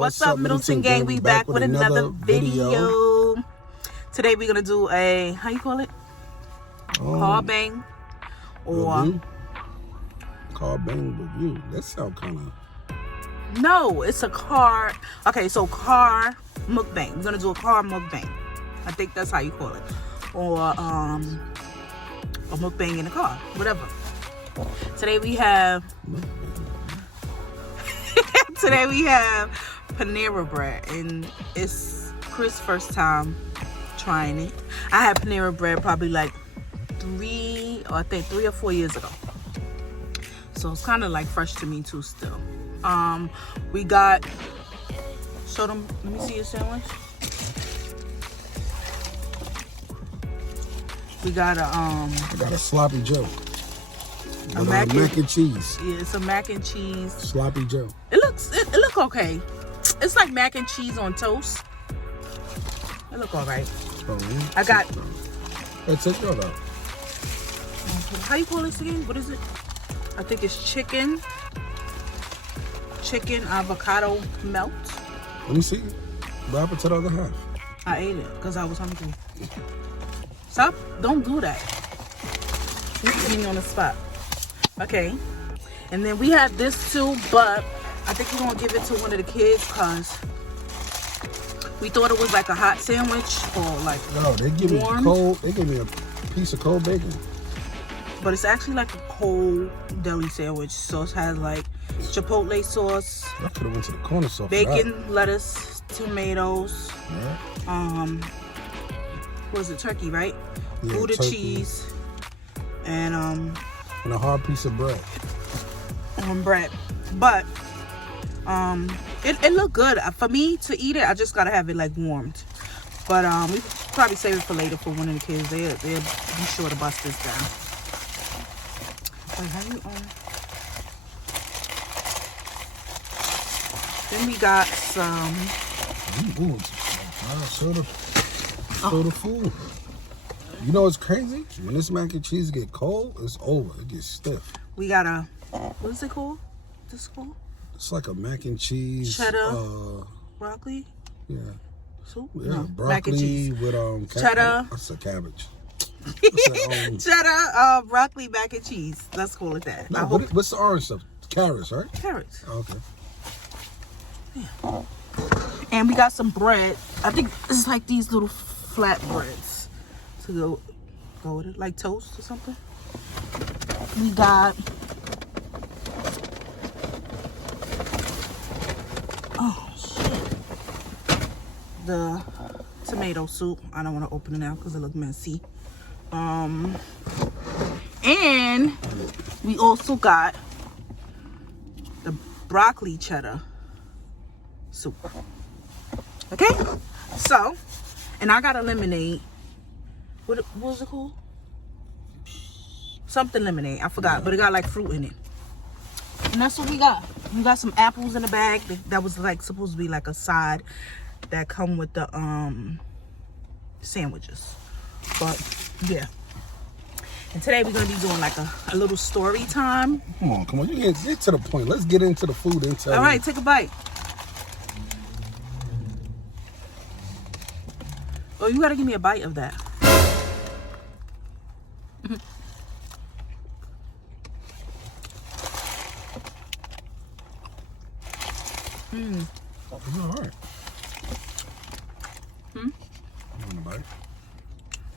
What's up, Middleton Gang? We back with another video. Today we're gonna do a, how you call it? Car bang or car bang review. That sound kind of. No, it's a car. Okay, so car mukbang. We're gonna do a car mukbang. I think that's how you call it, or a mukbang in a car, whatever. Today we have. Today we have Panera bread, and it's Chris' first time trying it. I had Panera bread probably like 3 or 4 years ago, so it's kind of like fresh to me too still. We got, show them, let me see your sandwich. We got I got a sloppy Joe. A mac and cheese. Yeah, it's a mac and cheese. Sloppy Joe. It look okay. It's like mac and cheese on toast. It look alright. Oh, yeah. I got. Let's check that out. How you call this again? What is it? I think it's chicken avocado melt. Let me see. What happened to the other half? I ate it because I was hungry. Stop! Don't do that. You're putting me on the spot. Okay, and then we have this too, but I think we're gonna give it to one of the kids because we thought it was like a hot sandwich or like no, they give me cold. They give me a piece of cold bacon, but it's actually like a cold deli sandwich. So it has like chipotle sauce. I could have went to the corner store. Bacon, lettuce, tomatoes. Yeah. What is it? Turkey, right? Yeah, Gouda turkey. cheese and a hard piece of bread. Bread, but it looked good for me to eat it. I just gotta have it like warmed, but we probably save it for later for one of the kids. They'll be sure to bust this down. Wait, how you Then we got some. Ooh, show the food. You know what's crazy? When this mac and cheese get cold, it's over. It gets stiff. We got a, what is it called? This called? It's like a mac and cheese. Cheddar. Broccoli. Yeah. Soup? Yeah, No, broccoli mac and cheese. with Cheddar. That's a cabbage. Cheddar, broccoli, mac and cheese. Let's call it that. No, what's the orange stuff? Carrots, right? Carrots. Oh, okay. Yeah. And we got some bread. I think it's like these little flat breads to go with it, like toast or something. We got the tomato soup. I don't want to open it now because it looks messy. And we also got the broccoli cheddar soup. Okay, so, and I got a lemonade. What was it called? Something lemonade. I forgot, but it got like fruit in it. And that's what we got. We got some apples in the bag. That was like supposed to be like a side that come with the sandwiches. But yeah. And today we're gonna be doing like a little story time. Come on. You get to the point. Let's get into the food and tell. All right, take a bite. Oh, you gotta give me a bite of that. It's all right. You want a bite?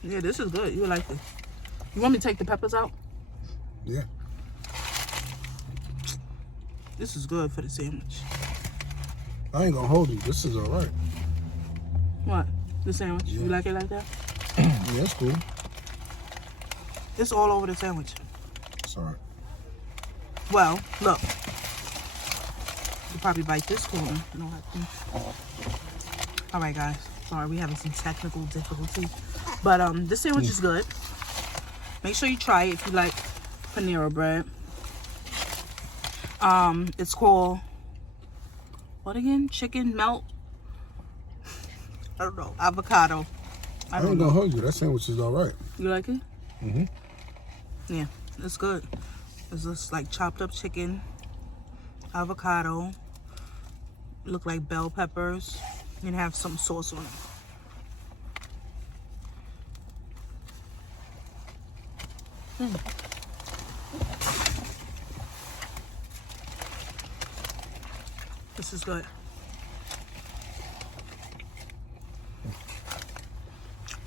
Yeah, this is good. You like it. You want me to take the peppers out? Yeah. This is good for the sandwich. I ain't gonna hold you. This is all right. What? The sandwich? Yeah. You like it like that? Yeah, that's cool. It's all over the sandwich. It's all right. Well, look. You probably bite this corner. No, all right, guys. Sorry, we're having some technical difficulties. But this sandwich is good. Make sure you try it if you like Panera bread. It's called, what again? Chicken melt? I don't know. Avocado. I ain't gonna hold you. That sandwich is all right. You like it? Mm-hmm. Yeah, it's good. It's just like chopped up chicken, avocado, look like bell peppers and have some sauce on it. This is good.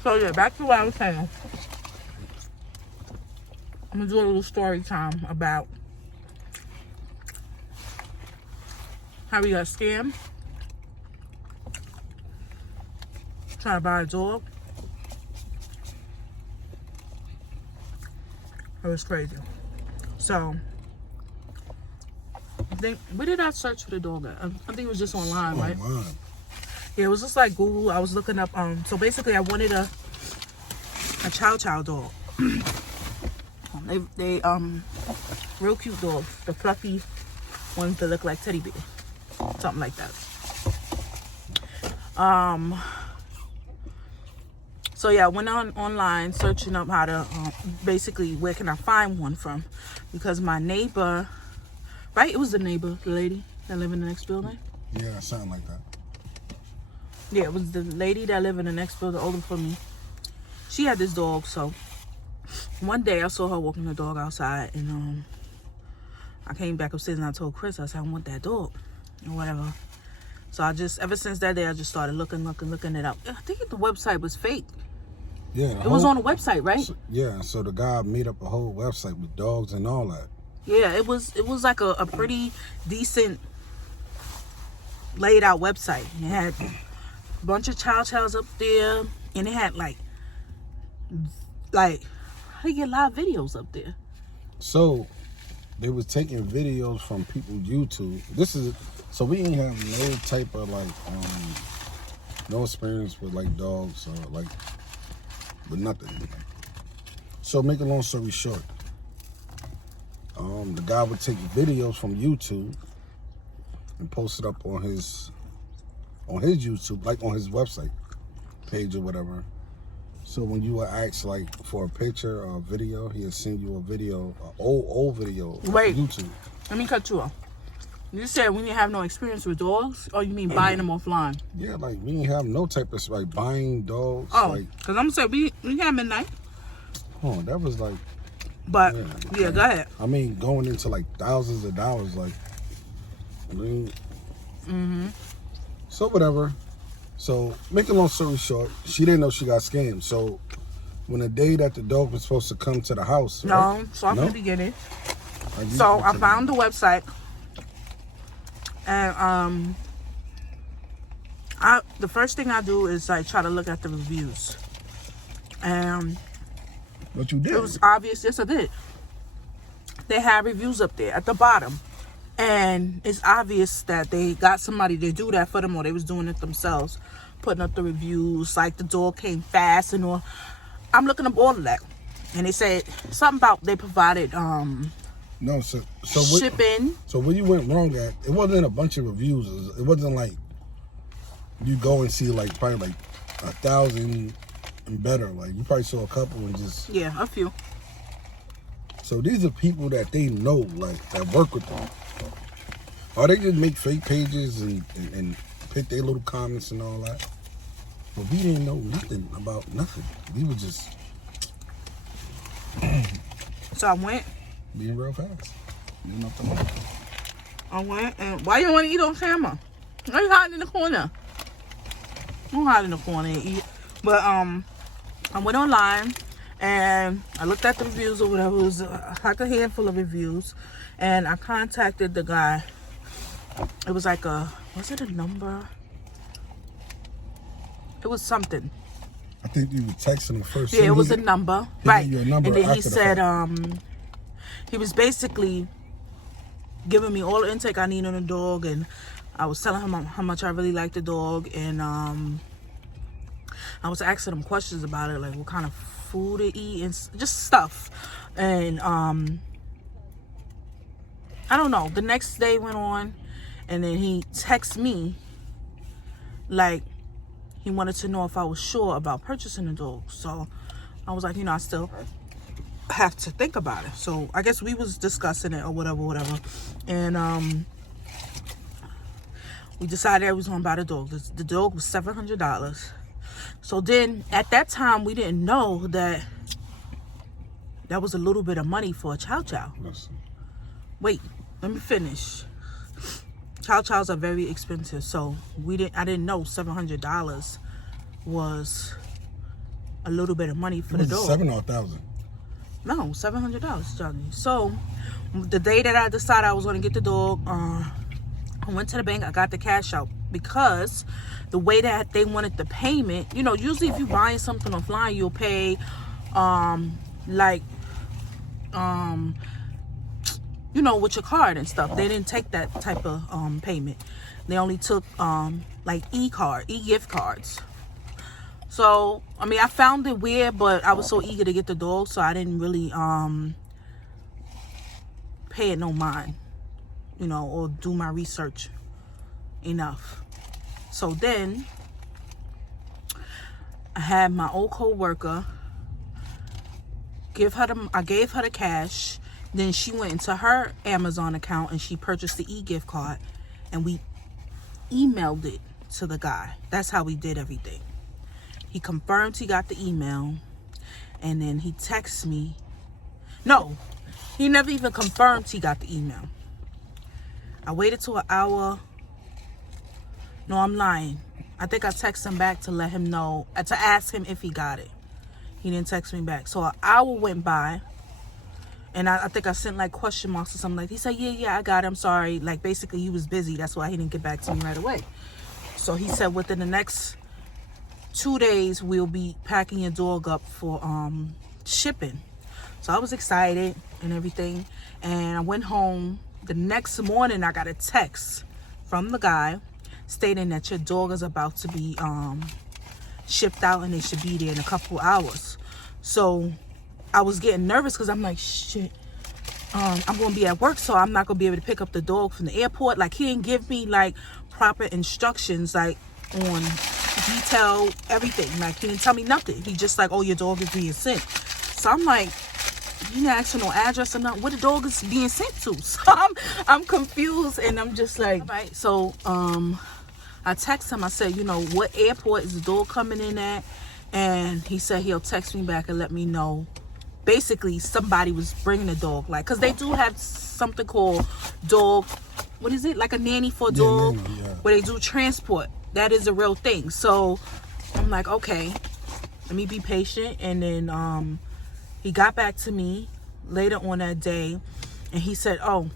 So yeah, back to what I was saying. I'm gonna do a little story time about how we got scammed. Trying to buy a dog. It was crazy. So I think, where did I search for the dog at? I think it was just online, right? Online. Yeah, it was just like Google. I was looking up. So basically, I wanted a chow chow dog. they real cute dogs, the fluffy ones that look like teddy bears, something like that. So yeah, I went online searching up how to basically where can I find one from, because my neighbor, right? It was the neighbor, the lady that lived in the next building. Yeah, something like that. Yeah, it was the lady that lived in the next building, older from me. She had this dog, so one day I saw her walking the dog outside, and I came back upstairs and I told Chris, I said, I want that dog, or whatever. So I just, ever since that day, I just started looking it up. I think the website was fake. Yeah, it was on a website, right? So, yeah, so the guy made up a whole website with dogs and all that. Yeah, it was like a pretty decent laid out website. It had a bunch of chow chows up there, and it had like how do you get live videos up there? So they was taking videos from people's YouTube. So we ain't have no type of no experience with like dogs or like with nothing. So make a long story short, the guy would take videos from YouTube and post it up on his YouTube, like on his website page or whatever. So when you would ask like for a picture or a video, he'll send you a video, an old video. Wait, on YouTube. Let me cut you off. You said when you have no experience with dogs, or you mean buying them offline? Yeah, like we didn't have no type of like buying dogs. Oh, because I'm saying we had midnight. Oh, that was like. But yeah, go ahead. I mean, going into like thousands of dollars, like. I mean. So whatever. So make a long story short, she didn't know she got scammed. So when the day that the dog was supposed to come to the house, right? No, so I'm from the beginning. So I found the website, and the first thing I do is like try to look at the reviews. And what you did? It was obvious. Yes, I did. They had reviews up there at the bottom, and it's obvious that they got somebody to do that for them, or they was doing it themselves, putting up the reviews like the dog came fast and all. I'm looking up all of that, and they said something about they provided no, so shipping. So where you went wrong at, it wasn't a bunch of reviews. It wasn't like you go and see like probably like 1,000 and better. Like you probably saw a couple and just a few. So these are people that they know, like that work with them. Or they just make fake pages and pick their little comments and all that. But we didn't know nothing about nothing. We were just So I went. Being real fast. You know what I went, and why you want to eat on camera? Why you hiding in the corner? Don't hide in the corner and eat. But I went online and I looked at the reviews or whatever. It was like a handful of reviews, and I contacted the guy. It was like was it a number? It was something. I think you were texting him first. Yeah, it was a number, right? And then he said, he was basically giving me all the intake I need on the dog, and I was telling him how much I really like the dog, and I was asking him questions about it, like what kind of food to eat and just stuff. And I don't know. The next day went on, and then he texted me like he wanted to know if I was sure about purchasing the dog. So I was like, I still have to think about it. So I guess we was discussing it or whatever. And We decided we was going to buy the dog. The dog was $700. So then, at that time, we didn't know that was a little bit of money for a chow chow. Listen. Wait, let me finish. Chow chows are very expensive, so I didn't know $700 was a little bit of money for the dog. $700 or $1,000? No, $700, Johnny. So the day that I decided I was going to get the dog, I went to the bank. I got the cash out because the way that they wanted the payment, you know, usually if you're buying something offline, you'll pay you know, with your card and stuff. They didn't take that type of payment. They only took like e-gift cards. So I mean, I found it weird, but I was so eager to get the dog, so I didn't really pay it no mind, you know, or do my research enough. So then I had my old co-worker I gave her the cash. Then she went into her Amazon account and she purchased the e-gift card, and we emailed it to the guy. That's how we did everything. He confirmed he got the email, and then he texted me. No, he never even confirmed he got the email. I waited till an hour. No, I'm lying. I think I texted him back to let him know, to ask him if he got it. He didn't text me back. So an hour went by, and I think I sent like question marks or something. Like, he said, yeah, I got it. I'm sorry. Like, basically, he was busy. That's why he didn't get back to me right away. So he said within the next 2 days, we'll be packing your dog up for shipping. So I was excited and everything. And I went home. The next morning, I got a text from the guy stating that your dog is about to be shipped out and it should be there in a couple hours. So I was getting nervous because I'm like, shit, I'm going to be at work, so I'm not going to be able to pick up the dog from the airport. Like, he didn't give me like proper instructions, like on detail everything. Like, he didn't tell me nothing. He just like, oh, your dog is being sent. So I'm like, you didn't ask for no address or nothing. What the dog is being sent to? So I'm confused, and I'm just like, all right. So I texted him. I said, you know, what airport is the dog coming in at? And he said he'll text me back and let me know. Basically, somebody was bringing the dog, like, because they do have something called dog, what is it? Like a nanny for a dog, where they do transport. That is a real thing. So I'm like, okay, let me be patient. And then he got back to me later on that day, and he said, oh,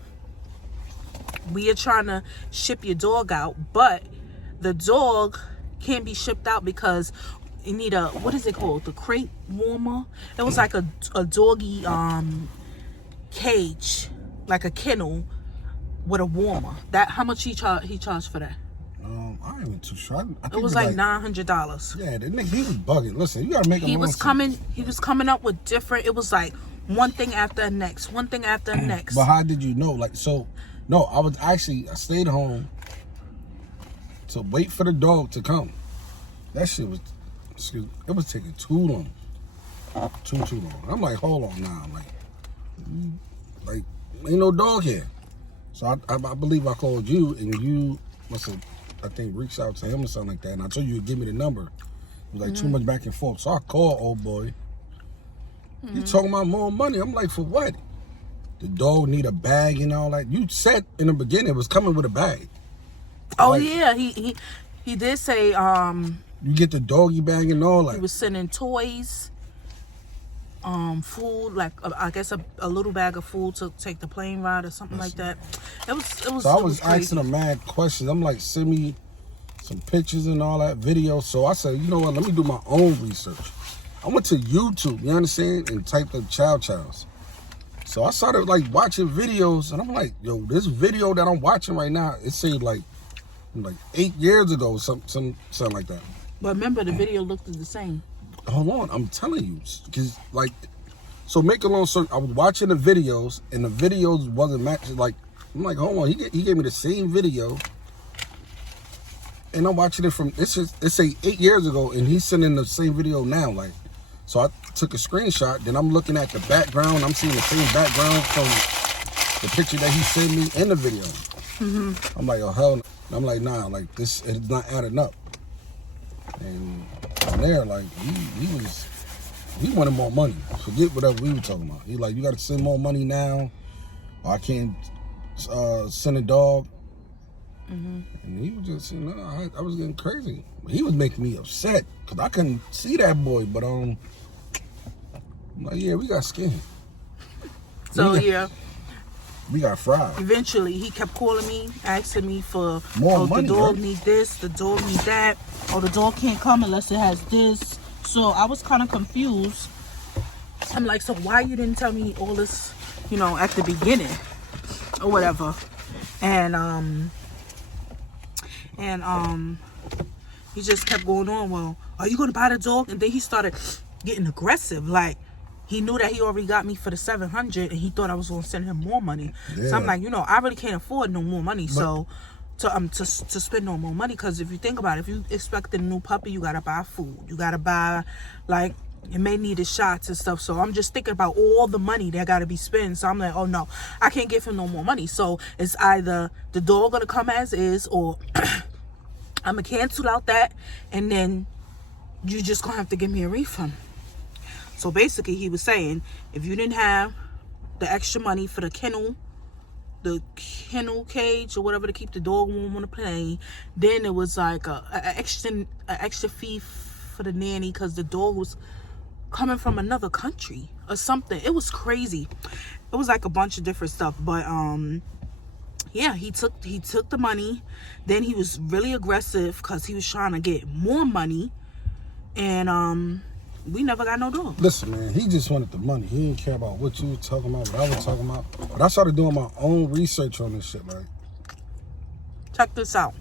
we are trying to ship your dog out, but the dog can't be shipped out because you need a, what is it called? The crate warmer. It was like a doggy cage, like a kennel with a warmer. That, how much he charged for that? I ain't even too sure. I think it was like $900. Yeah, that nigga, he was bugging. Listen, you gotta make him. He was coming up with different. It was like one thing after the next, one thing after the next. But how did you know? Like, so, no, I stayed home to wait for the dog to come. That shit was, it was taking too long. Too long. I'm like, hold on now. Like, ain't no dog here. So I believe I called you, and you must have, I think, reached out to him or something like that. And I told you to give me the number. It was like too much back and forth. So I called old boy. You talking about more money? I'm like, for what? The dog need a bag and all that. You said in the beginning it was coming with a bag. Oh, like, yeah, he did say you get the doggy bag and all that. He was sending toys, food, like I guess a little bag of food to take the plane ride or something like that. It was. So I was asking him mad questions. I'm like, send me some pictures and all that, videos. So I said, you know what? Let me do my own research. I went to YouTube, you understand, and typed up chow chows. So I started like watching videos, and I'm like, yo, this video that I'm watching right now, it said like 8 years ago, something like that. But remember, the video looked the same. Hold on, I'm telling you, because like, so make a long story. I was watching the videos, and the videos wasn't matching. Like, I'm like, hold on, he gave me the same video, and I'm watching it from it's say 8 years ago, and he's sending the same video now. Like, so I took a screenshot. Then I'm looking at the background. I'm seeing the same background from the picture that he sent me in the video. I'm like, oh hell no. I'm like, nah, like this it's not adding up. And from there, like he wanted more money. Forget whatever we were talking about. He like, you got to send more money now, or I can't send a dog. And he was just, I was getting crazy. He was making me upset because I couldn't see that boy. But I'm like, yeah, we got skinned. So yeah. We got fried. Eventually, he kept calling me, asking me for, more money, the dog right? need this, the dog need that, or the dog can't come unless it has this. So I was kind of confused. I'm like, so why you didn't tell me all this, at the beginning or whatever? And he just kept going on. Well, are you gonna buy the dog? And then he started getting aggressive, like. He knew that he already got me for the $700, and he thought I was gonna send him more money. Yeah. So I'm like, I really can't afford no more money. So to spend no more money, because if you think about it, if you expect a new puppy, you gotta buy food, you gotta buy you may need his shots and stuff. So I'm just thinking about all the money that gotta be spent. So I'm like, oh no, I can't give him no more money. So it's either the dog gonna come as is, or I'm gonna cancel out that, and then you just gonna have to give me a refund. So basically, he was saying, if you didn't have the extra money for the kennel cage or whatever to keep the dog warm on the plane, then it was like a extra fee for the nanny because the dog was coming from another country or something. It was crazy. It was like a bunch of different stuff. But yeah, he took the money. Then he was really aggressive because he was trying to get more money, and we never got no dog. Listen, man, he just wanted the money. He didn't care about what you were talking about, what I was talking about. But I started doing my own research on this shit, right? Check this out.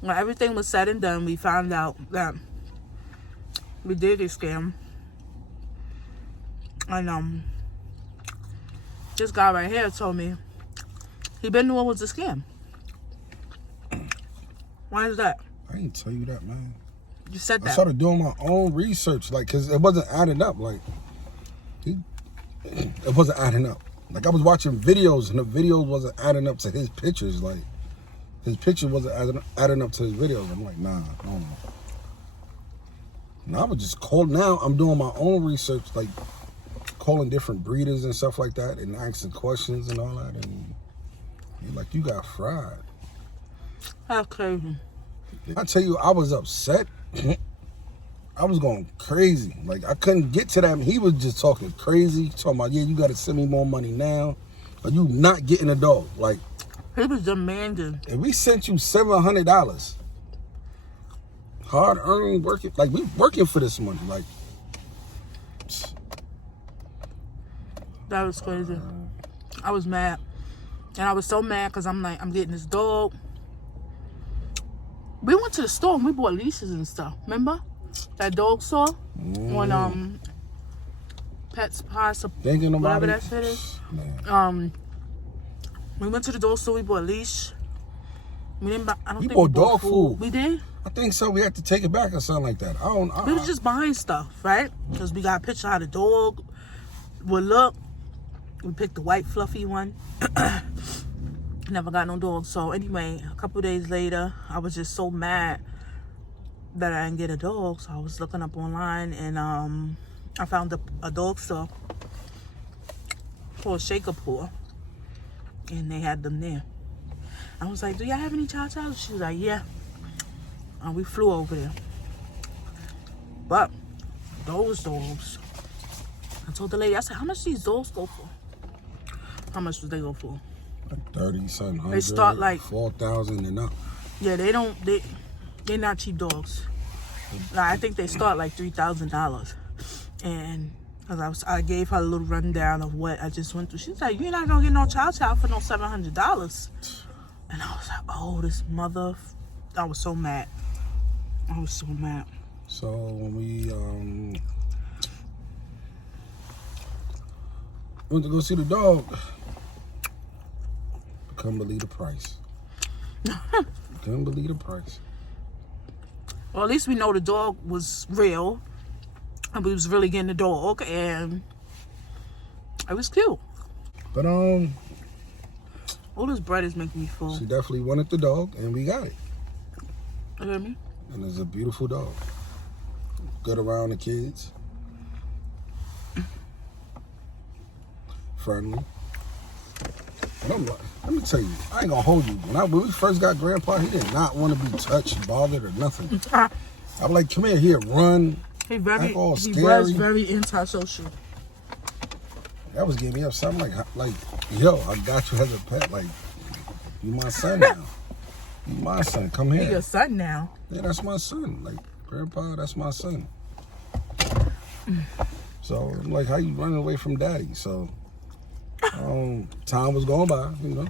When everything was said and done, we found out that we did a scam. And this guy right here told me he been knowing it was a scam. Why is that? I didn't tell you that, man. You said that. I started doing my own research, because it wasn't adding up. It wasn't adding up. I was watching videos, and the videos wasn't adding up to his pictures. His picture wasn't adding up to his videos. I'm like, nah, no. Now I was just calling. Now I'm doing my own research, calling different breeders and stuff like that, and asking questions and all that. And you're like, you got fried. That's crazy. I tell you, I was upset. I was going crazy. I couldn't get to that. He was just talking crazy, talking about, yeah, you got to send me more money now, or you not getting a dog. He was demanding. If we sent you $700, hard earned, working, we working for this money. That was crazy. I was mad, and I was so mad because I'm like, I'm getting this dog. We went to the store and we bought leashes and stuff. Remember that dog store on Pets Pass, whatever that shit is. Man. We went to the dog store. We bought a leash. We didn't buy. I don't think we bought dog food. We did. I think so. We had to take it back or something like that. We was just buying stuff, right? Because we got a picture of how the dog would look. We picked the white fluffy one. Never got no dog. So anyway, a couple days later, I was just so mad that I didn't get a dog. So I was looking up online, and I found a dog store called Shaker Paw, and they had them there. I was like, do y'all have any chow-chows? She was like, yeah. And we flew over there. But those dogs, I told the lady, I said, how much these dogs go for? How much would they go for? 30-something. They start 4,000 and up. Yeah, they're not cheap dogs. I think they start $3,000. And cause I gave her a little rundown of what I just went through. She's like, you're not gonna get no chow for no $700. And I was like, oh, this mother. I was so mad. So when we went to go see the dog, couldn't believe the price. Couldn't believe the price. Well, at least we know the dog was real, and we was really getting the dog, and it was cute. But All this bread is making me full. She definitely wanted the dog, and we got it. You hear me? And it's a beautiful dog. Good around the kids. Friendly. And let me tell you, I ain't gonna hold you. When we first got Grandpa, he did not want to be touched, bothered, or nothing. I was like, come here, run. He was scary. very antisocial. That was getting me upset. I'm like, yo, I got you as a pet. Like, you my son now. You my son. Come here. He your son now. Yeah, that's my son. Like, Grandpa, that's my son. So I'm like, how you running away from daddy? So time was going by, you know.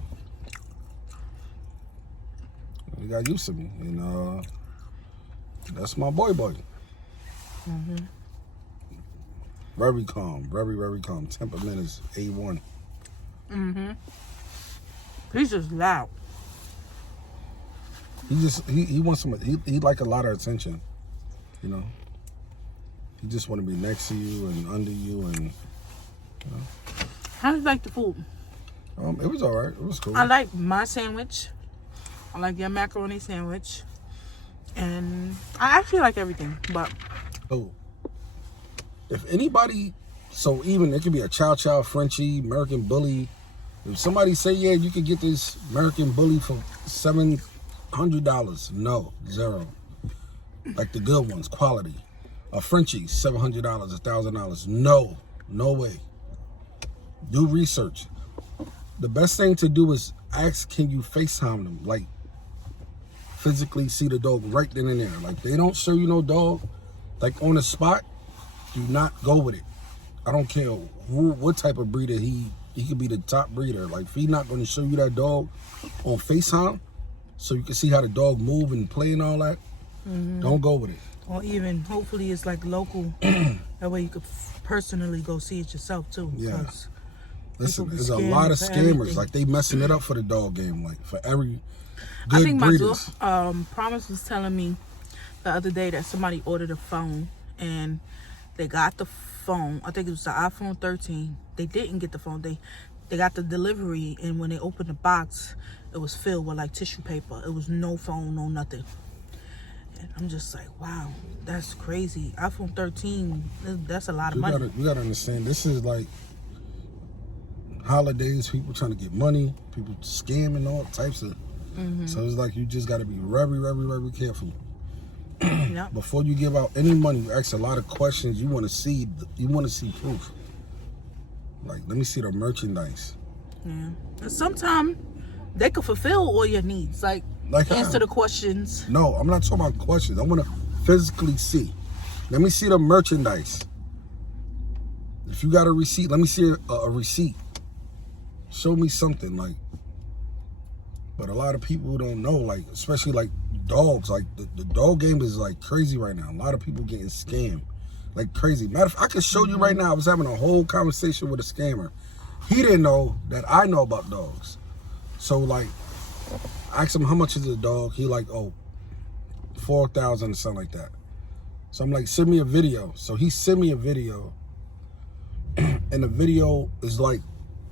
He got used to me, and that's my boy. Mm-hmm. Very calm, very calm. Temperament is A1. Mm-hmm. He's just loud. He wants some. He like a lot of attention, you know. He just want to be next to you and under you, and you know. How do you like the food? It was all right. It was cool. I like my sandwich. I like your macaroni sandwich, and I actually like everything. But if anybody, so even it could be a Chow, Frenchie, American Bully. If somebody say, yeah, you could get this American Bully for $700, no, zero. Like the good ones, quality. A Frenchie, $700, $1,000, no way. Do research. The best thing to do is ask, can you FaceTime them? Like, physically see the dog right then and there. Like, they don't show you no dog, like on the spot, do not go with it. I don't care what type of breeder he could be the top breeder. Like, if he's not going to show you that dog on FaceTime so you can see how the dog move and play and all that, don't go with it. Or even, hopefully, it's like local. That way you could personally go see it yourself, too. Yeah. Listen, there's a lot of scammers. Everything. Like, they messing it up for the dog game. Like, for every good I think breeders. my Promise was telling me the other day that somebody ordered a phone and they got the phone. I think it was the iPhone 13. They didn't get the phone. They got the delivery, and when they opened the box, it was filled with like tissue paper. It was no phone, no nothing. And I'm just like, wow, that's crazy. iPhone 13, that's a lot of money. You gotta understand, this is like holidays, people trying to get money, people scamming, all types of. So it's like you just gotta be very careful. Yep. Before you give out any money, you ask a lot of questions. You want to see proof. Like, let me see the merchandise. Yeah. And sometimes they could fulfill all your needs. Like answer the questions. No, I'm not talking about questions. I want to physically see. Let me see the merchandise. If you got a receipt, let me see a receipt. Show me something, like. But a lot of people don't know, like, especially like dogs. Like the dog game is like crazy right now. A lot of people getting scammed like crazy. Matter of fact, I can show you right now. I was having a whole conversation with a scammer. He didn't know that I know about dogs. So like, I asked him how much is a dog. He like, oh, 4,000 or something like that. So I'm like, send me a video. So he sent me a video, and the video is like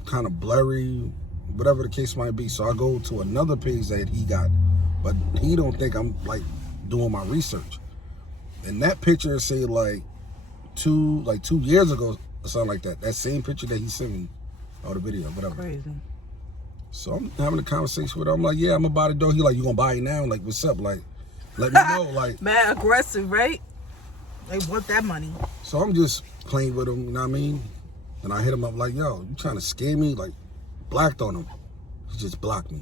kind of blurry, whatever the case might be. So I go to another page that he got, but he don't think I'm like doing my research. And that picture say like 2 years ago or something like that. That same picture that he sent me, or the video, whatever. Crazy. So I'm having a conversation with him. I'm like, yeah, I'm gonna buy the dog. He like, you gonna buy it now? Like, what's up? Like, let me know. Like, man, aggressive, right? They want that money. So I'm just playing with him, you know what I mean? And I hit him up like, yo, you trying to scam me? Like, blacked on him. He just blocked me.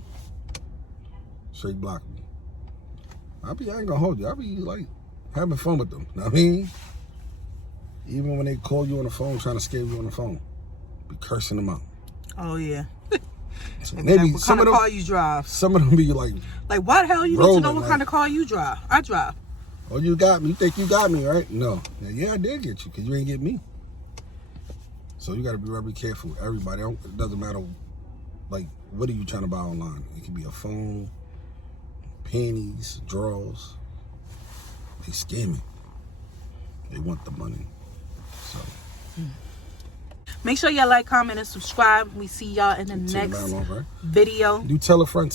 Straight blocked me. I ain't gonna hold you. I be like having fun with them. You know what I mean? Even when they call you on the phone, trying to scam you on the phone, be cursing them out. Oh yeah. So maybe like, what kind of car you drive? Some of them be like why the hell you rolling, need to know what kind of car you drive? I drive. Oh, you got me. You think you got me, right? No. Yeah, I did get you, because you ain't get me. So you got to be very careful. Everybody, it doesn't matter, like, what are you trying to buy online? It could be a phone, panties, drawers. They scamming. They want the money. So. Make sure y'all like, comment, and subscribe. We see y'all in the next video. You tell a friend,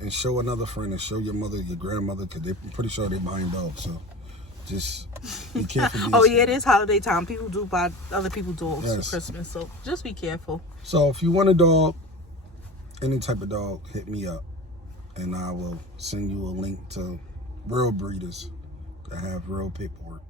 and show another friend, and show your mother, your grandmother, because I'm pretty sure they buying dogs. So just be careful. Oh yeah, it is holiday time. People do buy other people's dogs for Christmas, so just be careful. So if you want a dog, any type of dog, hit me up, and I will send you a link to real breeders that have real paperwork.